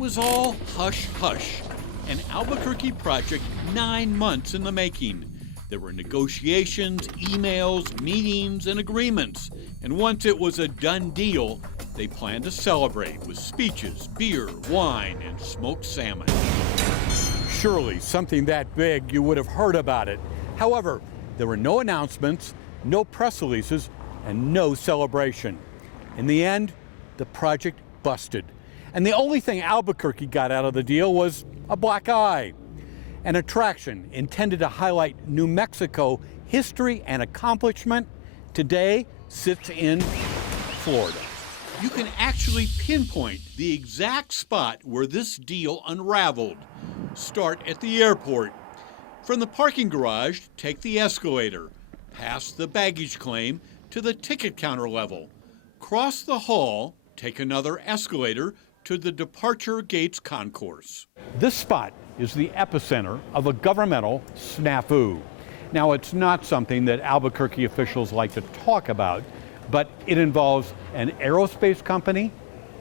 was all hush-hush, an Albuquerque project 9 months in the making. There were negotiations, emails, meetings, and agreements. And once it was a done deal, they planned to celebrate with speeches, beer, wine, and smoked salmon. Surely something that big, you would have heard about it. However, there were no announcements, no press releases, and no celebration. In the end, the project busted. And the only thing Albuquerque got out of the deal was a black eye. An attraction intended to highlight New Mexico history and accomplishment today sits in Florida. You can actually pinpoint the exact spot where this deal unraveled. Start at the airport. From the parking garage, take the escalator, past the baggage claim to the ticket counter level. Cross the hall, take another escalator to the departure gates concourse. This spot is the epicenter of a governmental snafu. Now, it's not something that Albuquerque officials like to talk about, but it involves an aerospace company,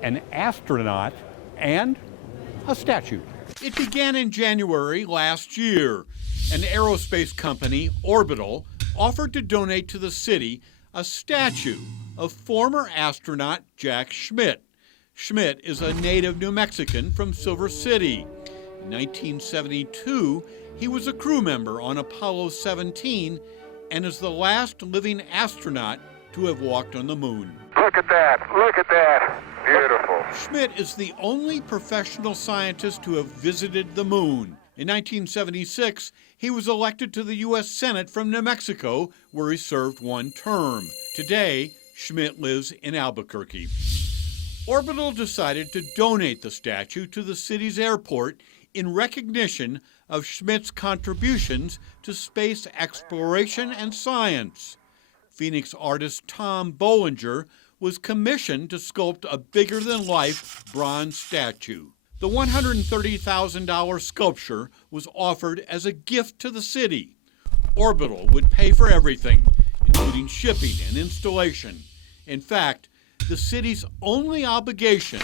an astronaut, and a statue. It began in January last year. An aerospace company, Orbital, offered to donate to the city a statue of former astronaut Jack Schmitt. Schmitt is a native New Mexican from Silver City. In 1972, he was a crew member on Apollo 17 and is the last living astronaut to have walked on the moon. Look at that, beautiful. Schmitt is the only professional scientist to have visited the moon. In 1976, he was elected to the U.S. Senate from New Mexico, where he served one term. Today, Schmitt lives in Albuquerque. Orbital decided to donate the statue to the city's airport in recognition of Schmidt's contributions to space exploration and science. Phoenix artist Tom Bollinger was commissioned to sculpt a bigger-than-life bronze statue. The $130,000 sculpture was offered as a gift to the city. Orbital would pay for everything, including shipping and installation. In fact, the city's only obligation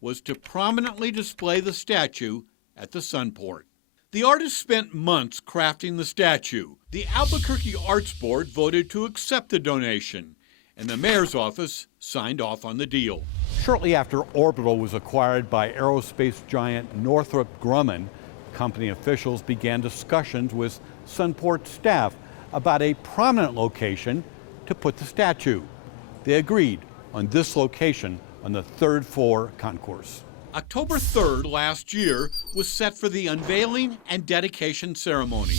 was to prominently display the statue at the Sunport. The artist spent months crafting the statue. The Albuquerque Arts Board voted to accept the donation, and the mayor's office signed off on the deal. Shortly after Orbital was acquired by aerospace giant Northrop Grumman, company officials began discussions with Sunport staff about a prominent location to put the statue. They agreed on this location on the third floor concourse. October 3rd last year was set for the unveiling and dedication ceremony.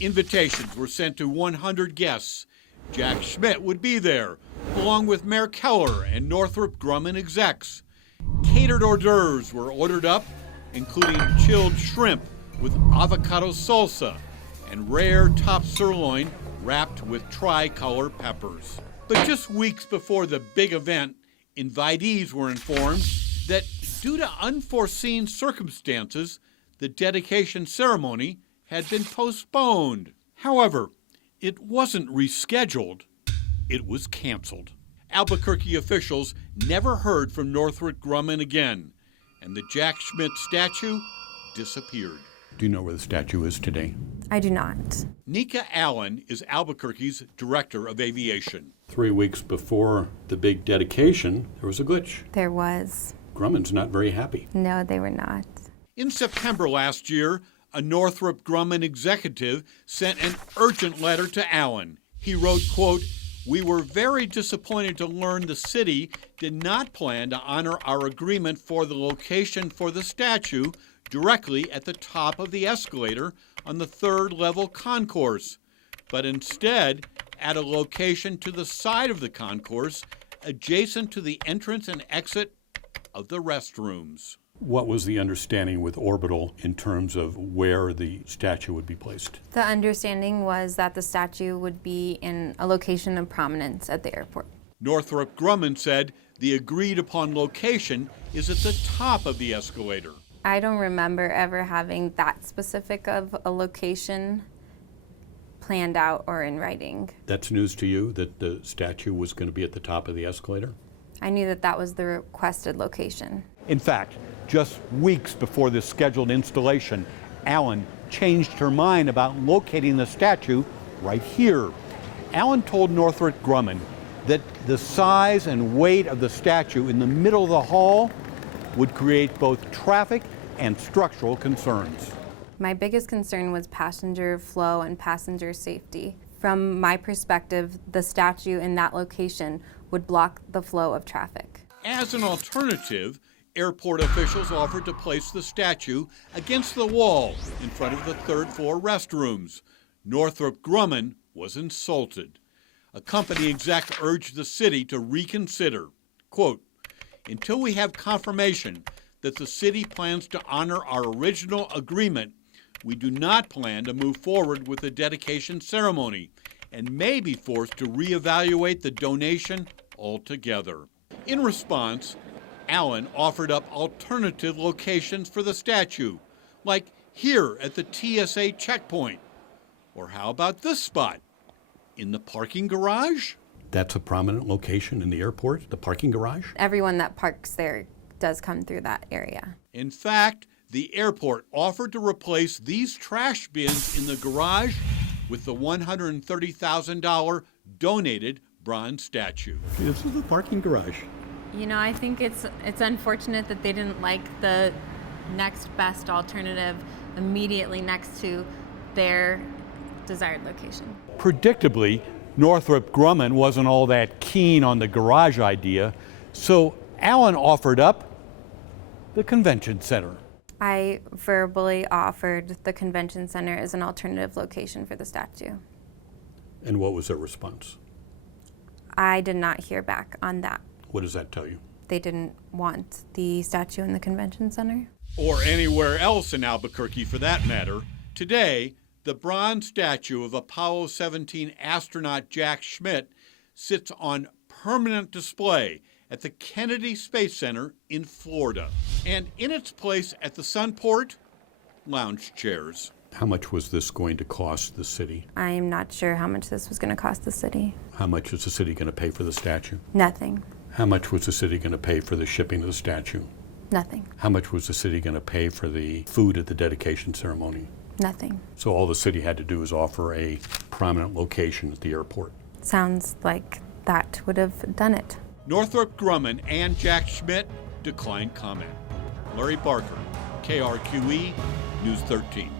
Invitations were sent to 100 guests. Jack Schmitt would be there, along with Mayor Keller and Northrop Grumman execs. Catered hors d'oeuvres were ordered up, including chilled shrimp with avocado salsa and rare top sirloin wrapped with tricolor peppers. But just weeks before the big event, invitees were informed that due to unforeseen circumstances, the dedication ceremony had been postponed. However, it wasn't rescheduled, it was canceled. Albuquerque officials never heard from Northrop Grumman again, and the Jack Schmitt statue disappeared. Do you know where the statue is today? I do not. Nika Allen is Albuquerque's director of aviation. 3 weeks before the big dedication, there was a glitch. There was. Grumman's not very happy. No, they were not. In September last year, a Northrop Grumman executive sent an urgent letter to Allen. He wrote, quote, "We were very disappointed to learn the city did not plan to honor our agreement for the location for the statue directly at the top of the escalator on the third level concourse, but instead at a location to the side of the concourse adjacent to the entrance and exit of the restrooms." What was the understanding with Orbital in terms of where the statue would be placed? The understanding was that the statue would be in a location of prominence at the airport. Northrop Grumman said the agreed upon location is at the top of the escalator. I don't remember ever having that specific of a location planned out or in writing. That's news to you, that the statue was going to be at the top of the escalator? I knew that that was the requested location. In fact, just weeks before this scheduled installation, Allen changed her mind about locating the statue right here. Allen told Northrop Grumman that the size and weight of the statue in the middle of the hall would create both traffic and structural concerns. My biggest concern was passenger flow and passenger safety. From my perspective, the statue in that location would block the flow of traffic. As an alternative, airport officials offered to place the statue against the wall in front of the third-floor restrooms. Northrop Grumman was insulted. A company exec urged the city to reconsider. Quote, "Until we have confirmation that the city plans to honor our original agreement, we do not plan to move forward with the dedication ceremony and may be forced to reevaluate the donation altogether." In response, Allen offered up alternative locations for the statue, like here at the TSA checkpoint. Or how about this spot? In the parking garage? That's a prominent location in the airport, the parking garage? Everyone that parks there does come through that area. In fact, the airport offered to replace these trash bins in the garage with the $130,000 donated bronze statue. This is the parking garage. You know, I think it's unfortunate that they didn't like the next best alternative immediately next to their desired location. Predictably, Northrop Grumman wasn't all that keen on the garage idea, so Allen offered up the convention center. I verbally offered the convention center as an alternative location for the statue. And what was their response? I did not hear back on that. What does that tell you? They didn't want the statue in the convention center. Or anywhere else in Albuquerque for that matter. Today, the bronze statue of Apollo 17 astronaut Jack Schmitt sits on permanent display at the Kennedy Space Center in Florida. And in its place at the Sunport, lounge chairs. How much was this going to cost the city? I am not sure how much this was going to cost the city. How much is the city going to pay for the statue? Nothing. How much was the city going to pay for the shipping of the statue? Nothing. How much was the city going to pay for the food at the dedication ceremony? Nothing. So all the city had to do was offer a prominent location at the airport. Sounds like that would have done it. Northrop Grumman and Jack Schmitt declined comment. Larry Barker, KRQE, News 13.